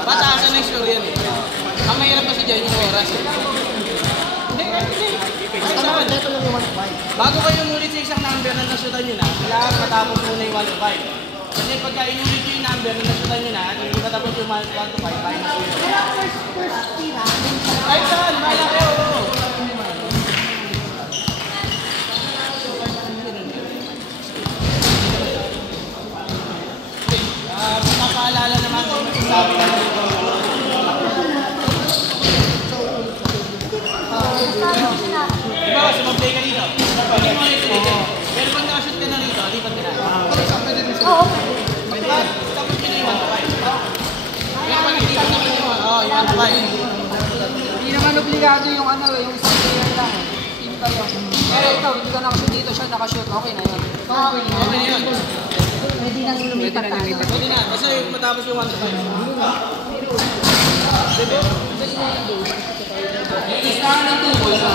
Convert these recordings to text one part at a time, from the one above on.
Pataasan ng story yan eh. Ang mahirap kasi dyan yung oras. Hindi. Bago kayo umulit sa isang number na nasutan nyo na, kailangan matapos muna yung 1 to 5. Kasi pagka inulit nyo yung number na nasutan nyo na, hindi matapos yung 1 to 5, bahay na kayo. First tira. Kahit saan, bahala kayo. Mapapaalala naman kung sabi ka naman. Diba, sumablay ka dito? Hindi mo yung sinigay. Pero pag nakashoot ka na rito, lipat ka na. Oo. Diba, tapos yun na yung 1 to 5. Pero pag hindi ka naman yung 1 to 5. Hindi naman obligado yung ano, yung isang player lang. Team kayo. Pero ikaw, hindi ka nakashoot dito, siya nakashoot. Okay na yun. Okay na yun. Pwede na lumipat tayo. Pwede na, basta yung matapos yung 1 to 5. Diba? Listahan ng tubo sa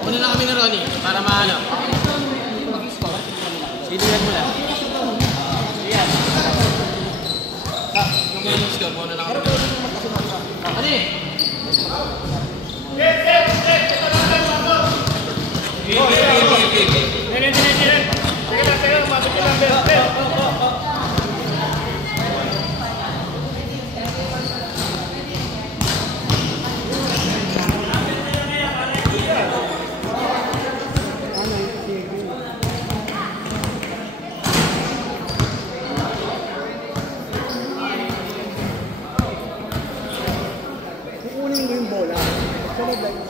Una na kami na Ronnie, para maano. Sidiyan mo lang. Ayan. Yung mga score, muna na kami. Ano eh? Kukunin mo yung bola. Sunod lang yung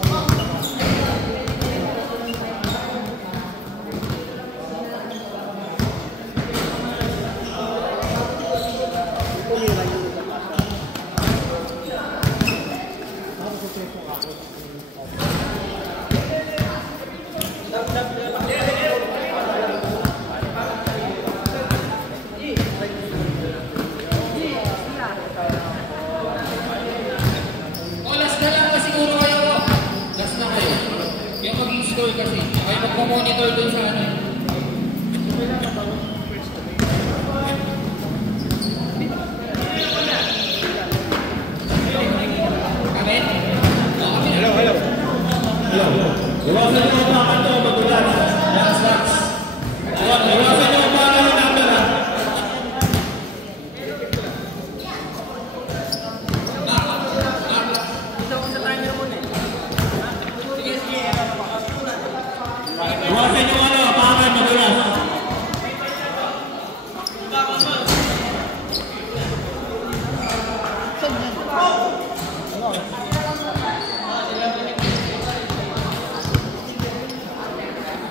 monitor dun sa ano. Iwasan nyo ang mga kanto, magulat. Relax. Iwasan nyo ang mga number. Iwasan nyo ano, pangan, magulat.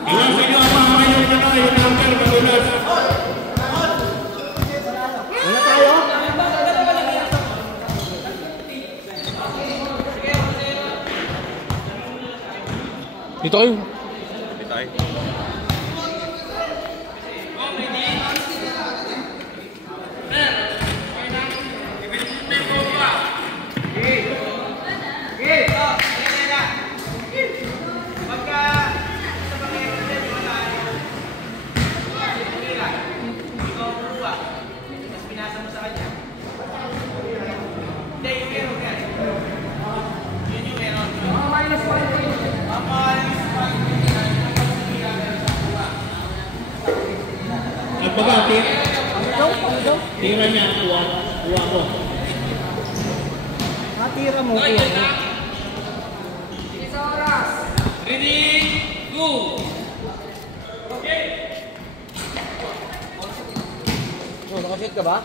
Iwasan nyo ang mga ngayon na kayo number, magulat. Wala tayo? Dito kayo. Kumbaga, tira niya, kuha mo. Tira mo. Kuha mo. Ready, go! Oh, nakashoot ka ba?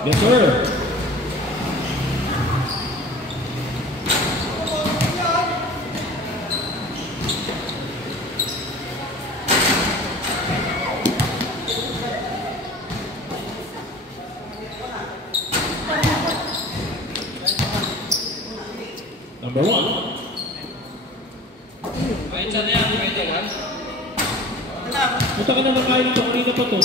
Yes, sir. Number 1. Punta ka na makain ito. Kanina pa to.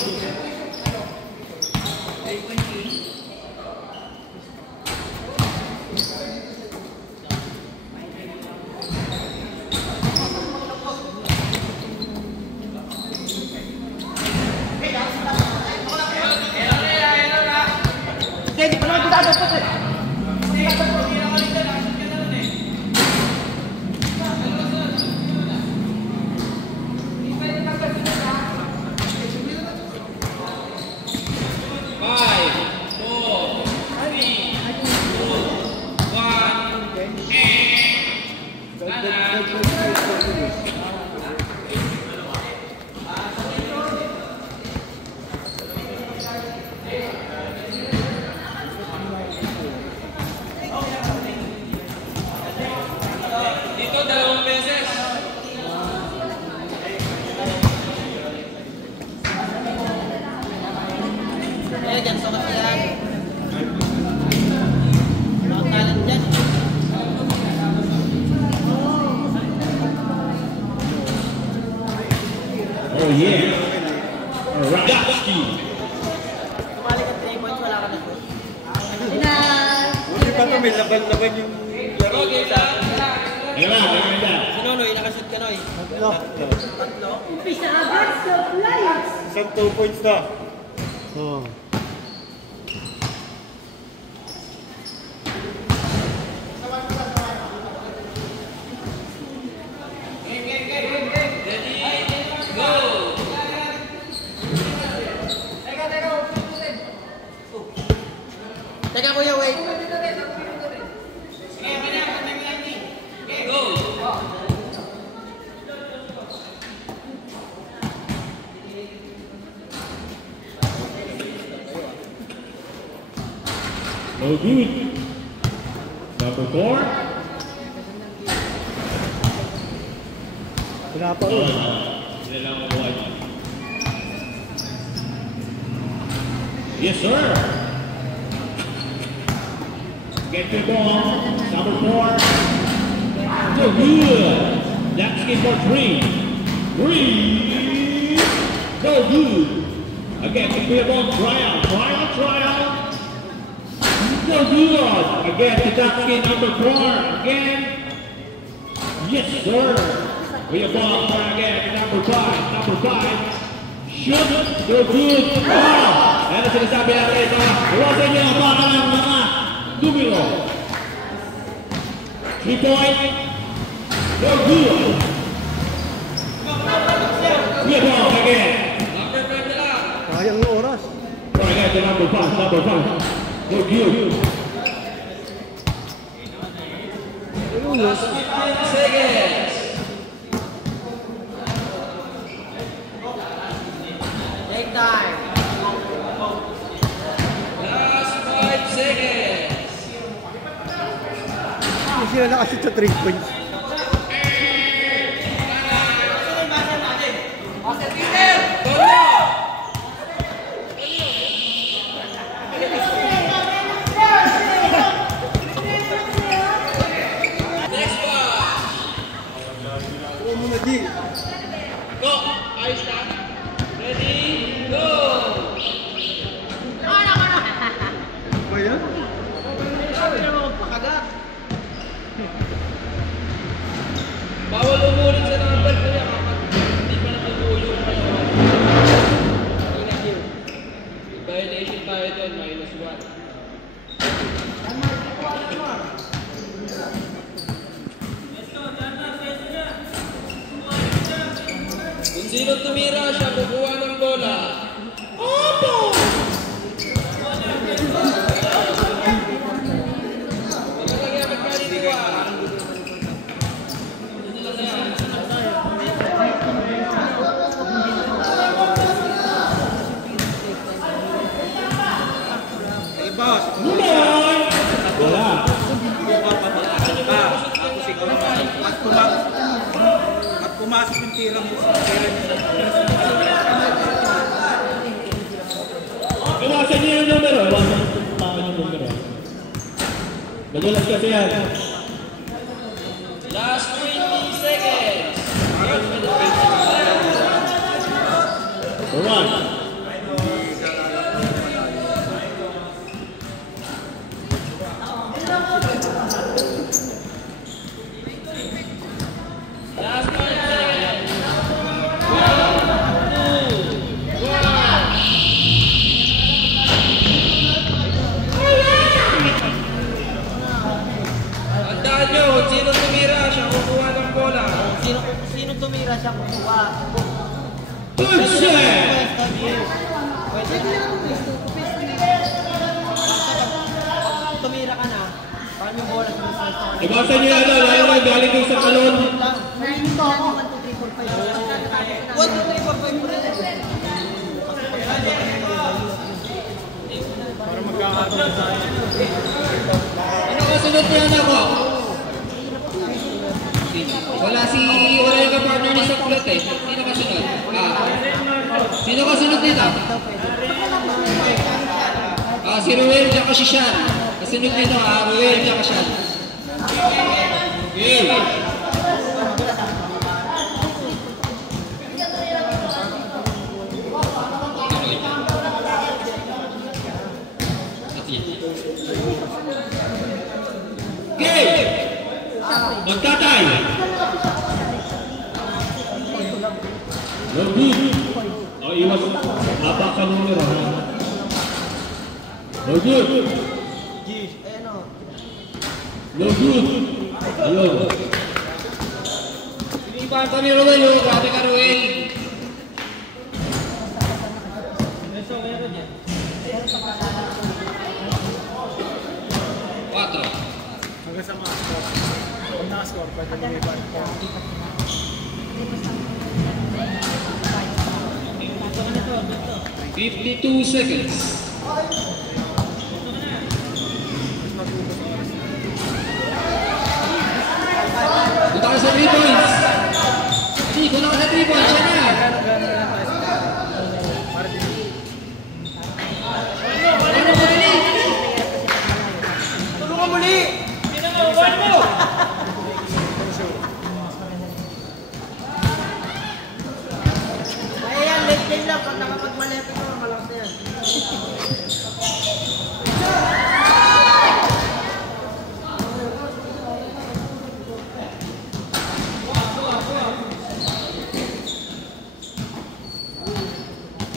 Hindi pa naman dito po. Dito, 2 beses. Eh, dyan, so kasi yan. Talent dyan. Oh yeah. Ragatsky. Tumali ka 3 points, wala ka na po. Hindi pa ito, may laban-laban yung laro. Okay, sa... Ayan na, ayan na. Si Nonoy, nakashoot ka, Noy. Tatlo. Umpisa agad, surprise! Isang 2 points na. Oh. Teka, kuya, wait. Go! No good. Number 4. Wala pa rin. Sila lang mabuhay. Yes, sir. Get the ball. Number 4. No good. That's game for 3. 3. No good. Again, get the ball. Try out. No good. Again, the top skin number 4. Again. Yes, sir. We have ball again, number 5. Number 5. Shoot. No good. Oh! Ano sinasabi natin ito? Iwasan niyo ang baka ng mga Dumilo. 3 point. No good. We have ball again. Sayang ng oras. Again, the number 5. Number 5. No good. Seconds. Take time. Last 5 seconds. Hindi sila nakashoot sa 3 points. Next one. Oo muna, G. Go. Ayos na. Ready? Go. Ba yan? Bawal umulit sa number sino tumira, siya kukuha ng bola. Opo! Magalagyan magkaliliwa. Wala. At pumasok yung tira mo. Iwasan niyo yung numero. Iwasan yung numero. Nagulat kasi yan. Last 20 seconds. For one. Last 5 seconds. Tandaan nyo, sino tumira, siya kukuha ng bola. Sino tumira siya kukuha? Good set! Tumira ka na. Paano yung bola sa first? Iwasan niyo yan. Lalo nga galing ko sa talon. 1, 2, 3, 4, 5. 1, 2, 3, 4, 5. Ano kasunod niya na ko? Wala yung ka-partner niya sa kulot eh. Sino kasunod? Sino kasunod nito? Si Ruel tsaka si Sean. Kasunod nito Ruel tsaka Sean. Okay. Okay! Magtatay! No good! Iwas. Habakan mo nila. No good! No good! Ayun. Iniipan pa ni Ruel yun. Grabe ka Ruel. Quatro. Hanggang sa mga score. Kung naka-score, pwede lumipan po. 52 seconds. Punta ka sa 3 points. Hindi, punta ka sa 3 points. Siya na. Tulungan muli! Pinangawan mo! Kaya yan, late game lang. Pag nakapag-malapit mo, malakas na yan.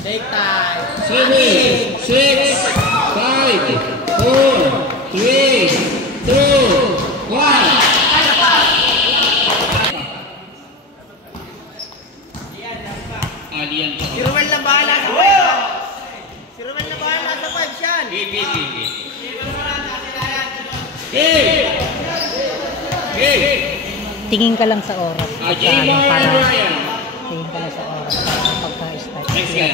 Take time. 7, 6, 5, 4, 3, 2, 1. Alian pa. Si Ruel na bahala sa 5. Si Ruel na bahala sa 5 siyan. Tingin ka lang sa oras. J-Mar and Ryan. Tingin ka lang sa oras. Pagka-start. Next guy.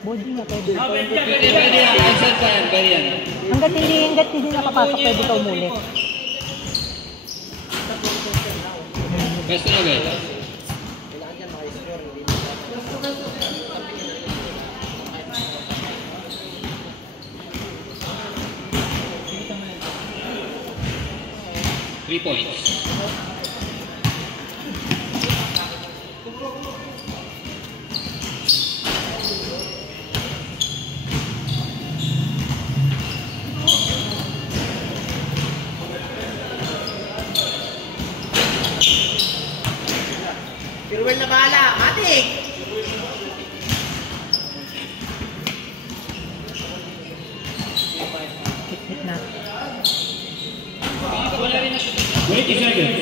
Body nga pwede. Pwede yan. Outside pa yan. Pwede yan. Hanggat hindi nakapasok, pwede ka umulit. Best na agad. Three points. Si Ruel na bahala. Matik! 20 seconds.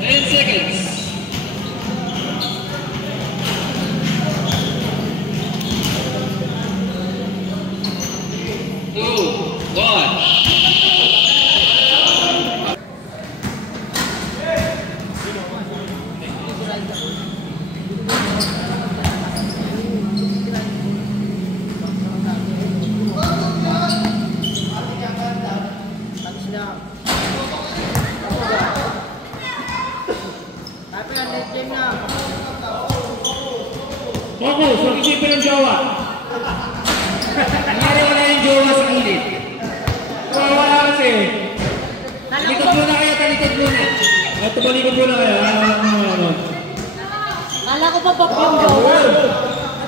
10 seconds. Focus, huwag isipin ng jowa. Nangyari wala yung jowa sa gilid. Wala kasi. Talikod muna kayo, talikod muna. Tumalikod muna kayo. Kala ko pa bak yung jowa.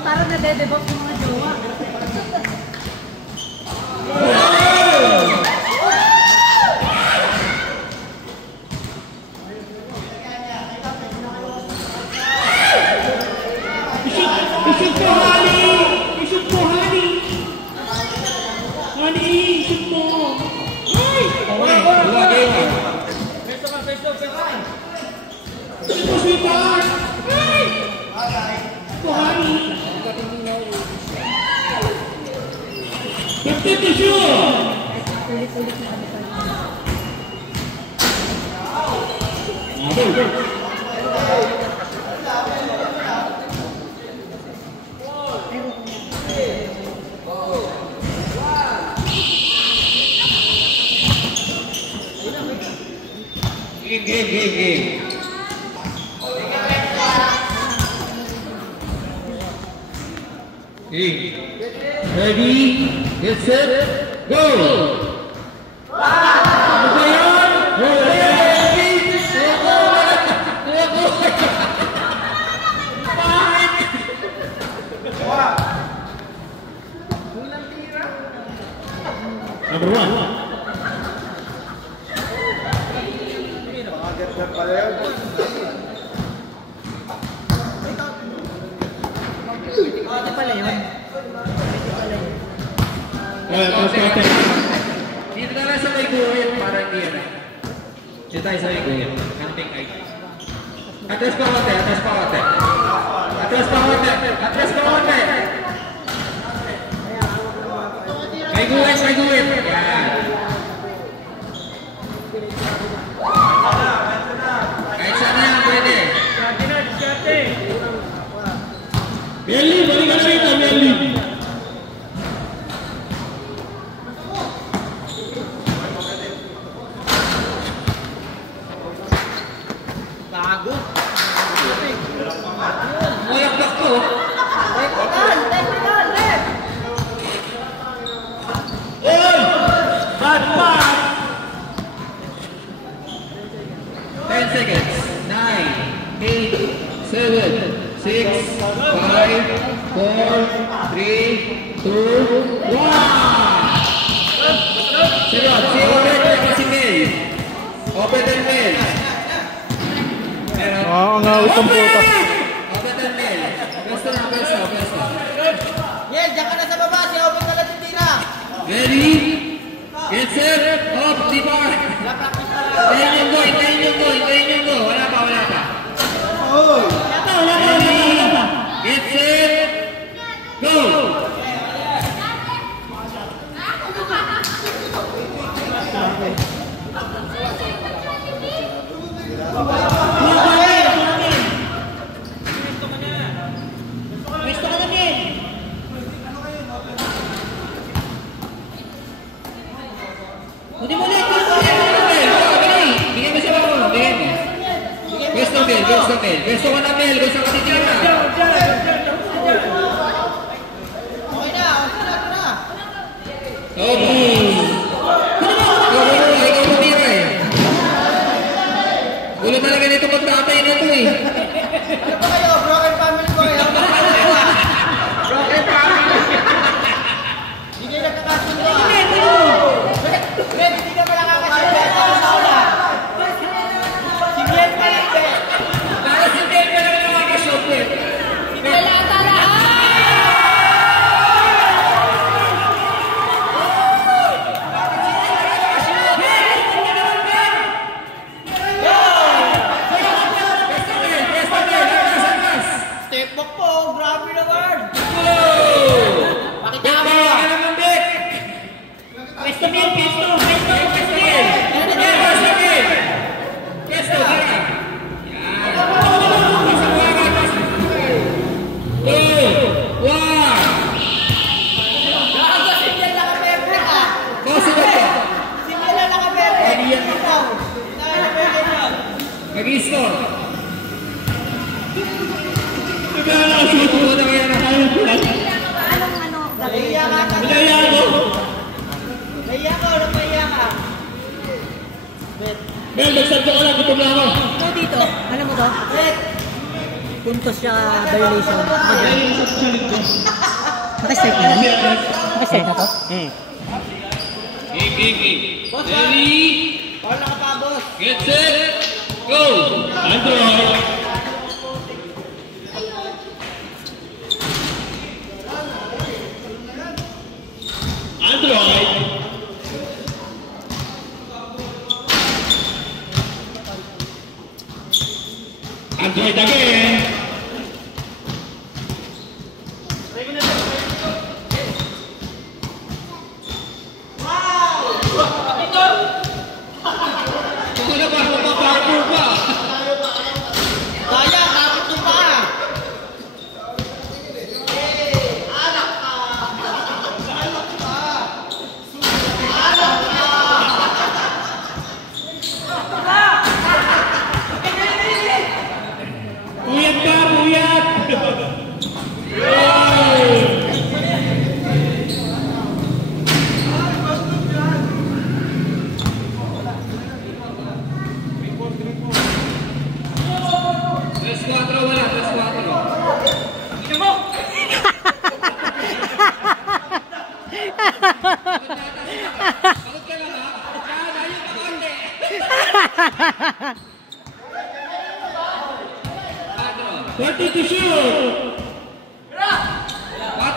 Parang nadedebak yung mga jowa. Isip mo, honey! Isip mo, honey! Honey, isip mo! Ay! Okay, dua game. Isip mo, sweetheart! Ay! Isip mo, honey! 50 to shoot! Ulit-ulit na kami pa. Game. Ready, get set, go! Number one. Ito pala yun. Dito na lang sa may guhit para hindi yan. Dito tayo sa may guhit. Hunting eye. Atras pa konti, atras pa konti. Atras pa konti, atras pa konti. May guhit, may guhit. Yan. Kahit saan yan, pwede. Melly, balik ka na rito, Melly. Mulak-lak ko. Bad pass! 10 seconds. 9, 8, 7, 6, 5, 4, 3, 2, 1. Sunod, si Open at si Mel. Open and Mel. Ang itong puta. Open and Mel. Pwesto na, pwesto. Yes, diyan ka na sa baba. Si Open ka lang titira. Ready? Get set. Off, di ba? Tayin yung go, tayin yung go. Wala pa. Ready? Get set. Go! Pwesto ka na din. Bigyan mo sa bako. Pwesto Mel. Pwesto ka na Mel. Pwesto ka titira. Okay na. Okay. Ikaw matira eh. Gulo talaga nito magtatay na ito eh. Ano ba kayo? Broken family ko eh. Hindi kayo nagkakasundo ah. Ben, hindi ka pala kakasundo. Si Ben pa lang eh. Para si Mel pa lang nakakashoot eh. Wala tara. Mag-i-score. Shoot mo na kaya na kayo. Anong gagawin? Naiya ka. Malaya ako. Naiya ka. Walang naiya ka. Mel, magsadyo ka lang. Gutom na ako. Ito dito. Alam mo to? Puntos siya violation. Naka-start na yan? Naka-start na to? Game. Boss, Ready? Paul na ka pa, boss. Get set. Go. Android. Android. Android again. Ano ba? Mapaparbor pa. Kaya, kapit mo pa. Puyat ka, puyat. Tres 4 wala. Tres 4. Bakit ka na ba? Yan, ayun pa konti. 20 to shoot. 4.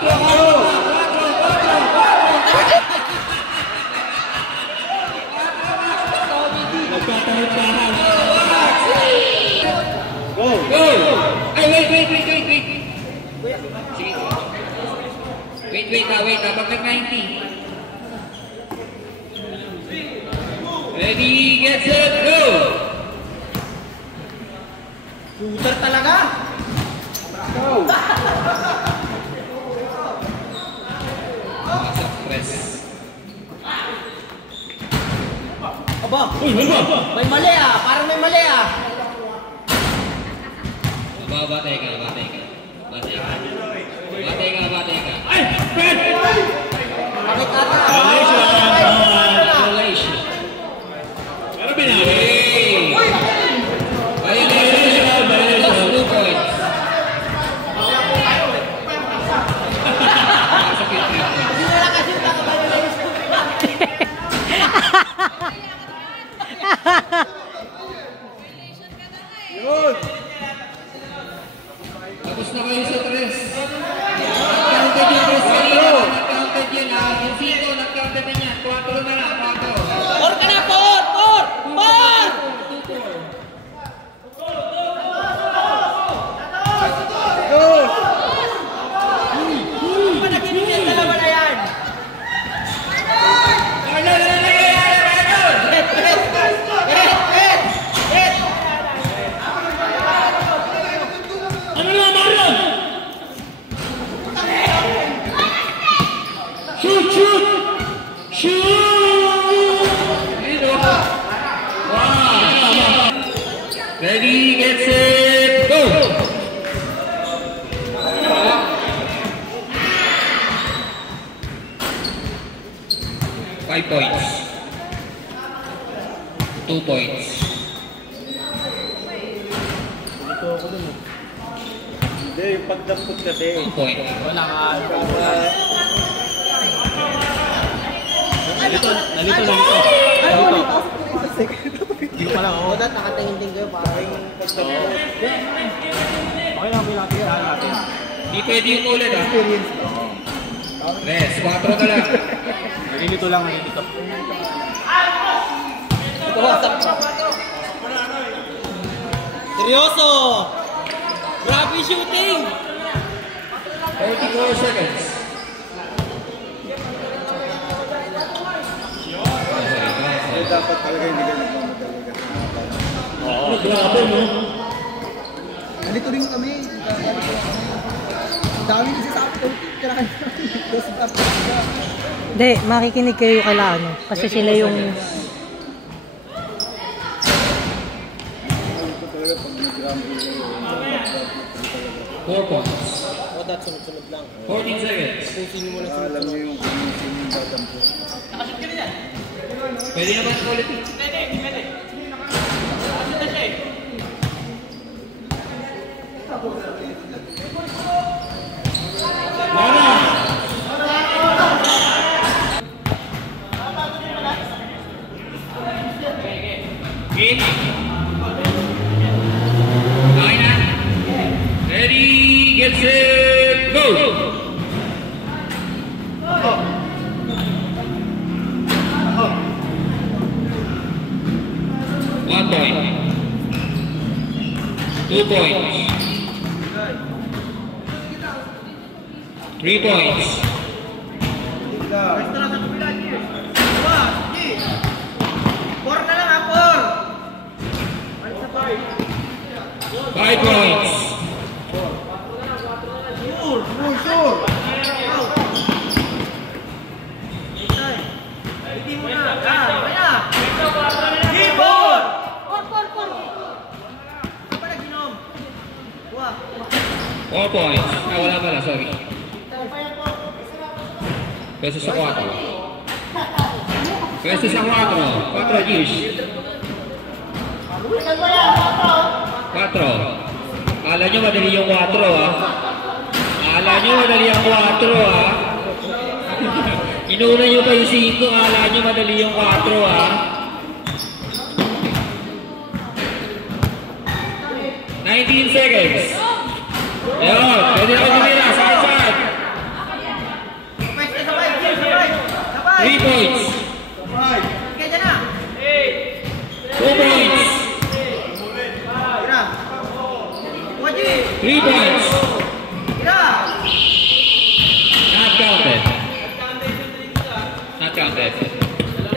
Nagkatahan-tahan. Go! Ay, wait. Sige. Wait. Pag nag-90. Ready, get set, go! Shooter talaga. Press. Aba, Uy, wala. may mali ah. Parang may mali ah. Batay ka. Ay, Ben. Bakit ata? Violation. Pero binawi. Hey! Violation. Plus 2 points. Hindi na lang kasi nakabalik na yung Tapos na kayo sa tres. Nag-counted yung tres kanina. Nag-counted yun ha. Yung sito, nag-counted na yan. 4 na lang. 4. Por ka na, por! Por! Por! Panaginip yan, dalawa na yan. Ano na, Marion? Shoot! Ready, get set, go! 5 points. 2 points. Hindi, yung pagdampot kasi. 2 points. Wala ka. Nalito. Hindi ko pala, oh. Odat, nakatingin din kayo parang pagdampot. Okay lang, natin. Di pwede yung ulit ha. Yes, 4 na lang. Nalilito lang, nalilito. Ito, WhatsApp. Seryoso! Grabe shooting! 34 seconds. Dapat talaga hindi ka nagmamadali kasi. Oo, grabe, no? Nandito rin kami. Ang dami kasi sa akin. Hindi, makikinig kayo kala ano. Kasi sila yung... Talaga pag nag-rumble kayo. 4 points. O, that's sunod-sunod lang. 14 seconds. Pusin mo muna Alam niyo yung kung sino yung dadampo. Nakashoot ka na yan. Pwede naman ulit. Pwede, pwede. Nakashoot na siya eh. In. Okay na. Ready, get set, go! 1 point. 2 points. 3 points. Restaurant sa kabila, cheers. Diba? Sige. 4 na lang ha, 4. Ano sa 5? 5 points. Sure! Hindi mo na. Kaya. Gibon! Ano pala ginom? Wah. 4 points. Ah, wala pala, sorry. Pwesto sa 4. Pwesto sa 4. 4 Gish. 4. Kala nyo madali yung 4 ah. Kala nyo madali yung 4 ah. Inuna nyo pa yung 5. Kala nyo madali yung 4 ah. 19 seconds. Ayun, pwede na